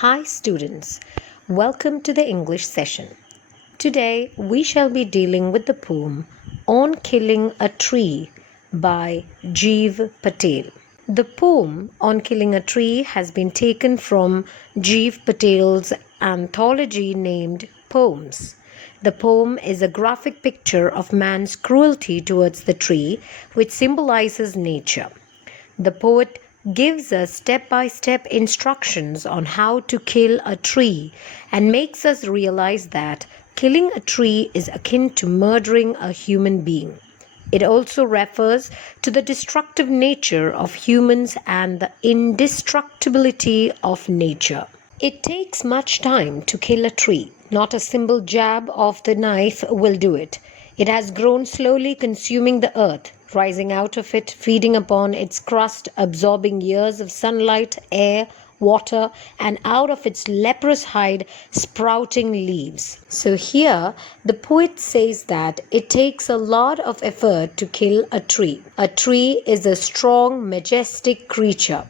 Hi students, welcome to the English session. Today we shall be dealing with the poem On Killing a Tree by Jeev Patel. The poem On Killing a Tree has been taken from Jeev Patel's anthology named Poems. The poem is a graphic picture of man's cruelty towards the tree, which symbolizes nature. The poet gives us step-by-step instructions on how to kill a tree and makes us realize that killing a tree is akin to murdering a human being. It also refers to the destructive nature of humans and the indestructibility of nature. It takes much time to kill a tree. Not a simple jab of the knife will do it. It has grown slowly, consuming the earth, rising out of it, feeding upon its crust, absorbing years of sunlight, air, water, and out of its leprous hide sprouting leaves. So here the poet says that it takes a lot of effort to kill a tree. A tree is a strong, majestic creature.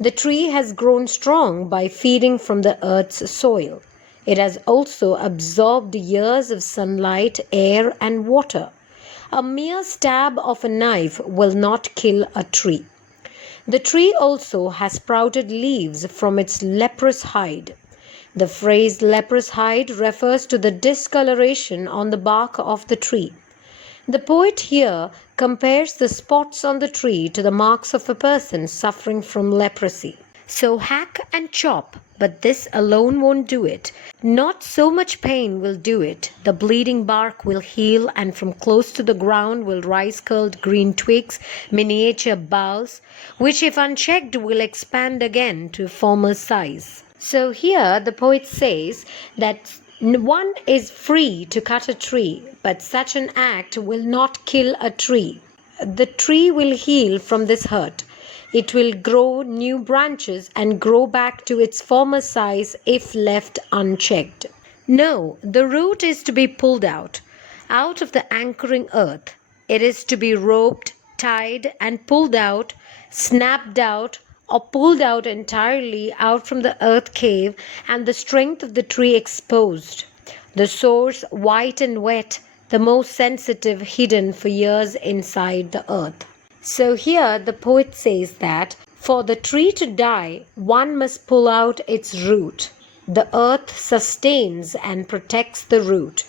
The tree has grown strong by feeding from the earth's soil. It has also absorbed years of sunlight, air, and water. A mere stab of a knife will not kill a tree. The tree also has sprouted leaves from its leprous hide. The phrase leprous hide refers to the discoloration on the bark of the tree. The poet here compares the spots on the tree to the marks of a person suffering from leprosy. So hack and chop, but this alone won't do it. Not so much pain will do it. The bleeding bark will heal, and from close to the ground will rise curled green twigs, miniature boughs, which if unchecked will expand again to former size. So here the poet says that one is free to cut a tree, but such an act will not kill a tree. The tree will heal from this hurt. It will grow new branches and grow back to its former size if left unchecked. No, the root is to be pulled out of the anchoring earth. It is to be roped, tied, and pulled out, snapped out, or pulled out entirely out from the earth cave and the strength of the tree exposed. The source white and wet, the most sensitive hidden for years inside the earth. So here the poet says that for the tree to die, one must pull out its root. The earth sustains and protects the root.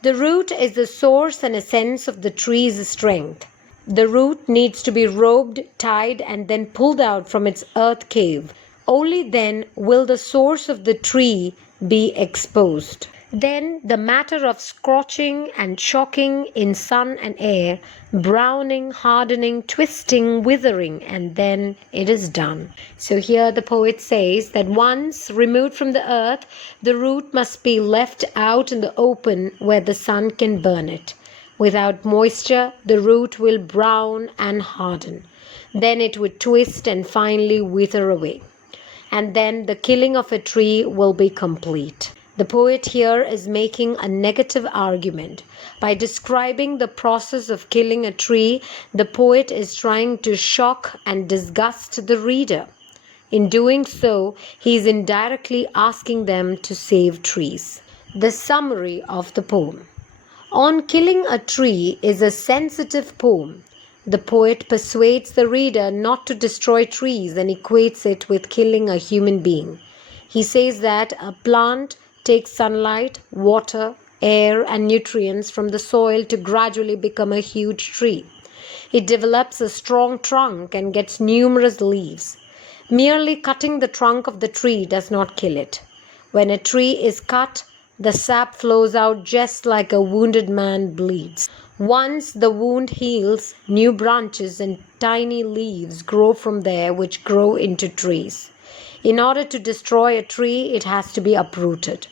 The root is the source and essence of the tree's strength. The root needs to be roped, tied, and then pulled out from its earth cave. Only then will the source of the tree be exposed. Then the matter of scorching and shocking in sun and air, browning, hardening, twisting, withering, and then it is done. So here the poet says that once removed from the earth, the root must be left out in the open where the sun can burn it. Without moisture, the root will brown and harden. Then it would twist and finally wither away. And then the killing of a tree will be complete. The poet here is making a negative argument. By describing the process of killing a tree, the poet is trying to shock and disgust the reader. In doing so, he is indirectly asking them to save trees. The summary of the poem. On Killing a Tree is a sensitive poem. The poet persuades the reader not to destroy trees and equates it with killing a human being. He says that a plant takes sunlight, water, air, and nutrients from the soil to gradually become a huge tree. It develops a strong trunk and gets numerous leaves. Merely cutting the trunk of the tree does not kill it. When a tree is cut, the sap flows out just like a wounded man bleeds. Once the wound heals, new branches and tiny leaves grow from there, which grow into trees. In order to destroy a tree, it has to be uprooted.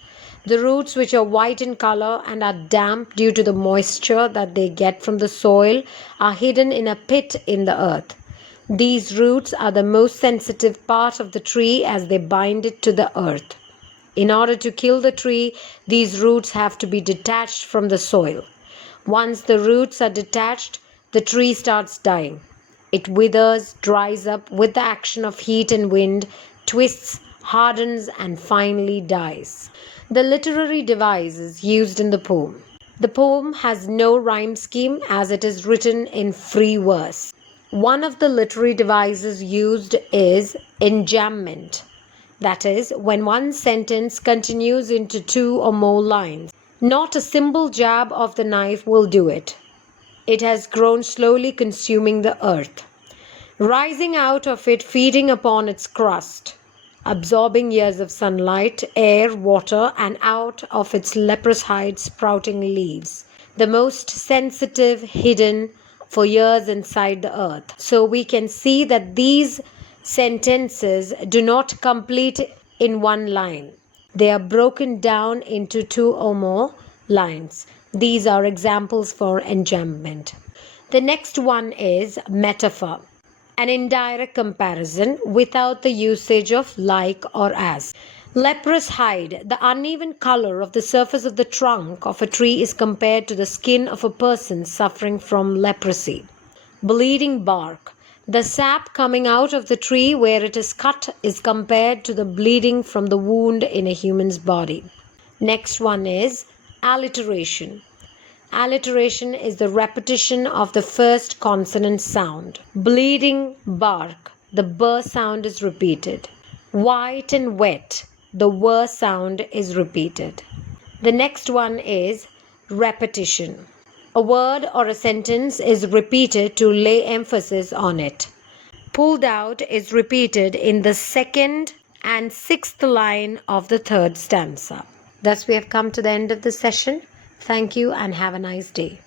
The roots, which are white in color and are damp due to the moisture that they get from the soil, are hidden in a pit in the earth. These roots are the most sensitive part of the tree as they bind it to the earth. In order to kill the tree, these roots have to be detached from the soil. Once the roots are detached, the tree starts dying. It withers, dries up with the action of heat and wind, twists, hardens, and finally dies. The literary devices used in the poem. The poem has no rhyme scheme as it is written in free verse. One of the literary devices used is enjambment. That is, when one sentence continues into two or more lines. Not a simple jab of the knife will do it. It has grown slowly consuming the earth, rising out of it, feeding upon its crust, absorbing years of sunlight, air, water, and out of its leprous hide sprouting leaves, the most sensitive hidden for years inside the earth. So we can see that these sentences do not complete in one line. They are broken down into two or more lines. These are examples for enjambment. The next one is metaphor, an indirect comparison without the usage of like or as. Leprous hide, the uneven color of the surface of the trunk of a tree is compared to the skin of a person suffering from leprosy. Bleeding bark, the sap coming out of the tree where it is cut is compared to the bleeding from the wound in a human's body. Next one is alliteration. Alliteration is the repetition of the first consonant sound. Bleeding bark, the b sound is repeated. White and wet, the w sound is repeated. The next one is repetition. A word or a sentence is repeated to lay emphasis on it. Pulled out is repeated in the second and sixth line of the third stanza. Thus, we have come to the end of the session. Thank you and have a nice day.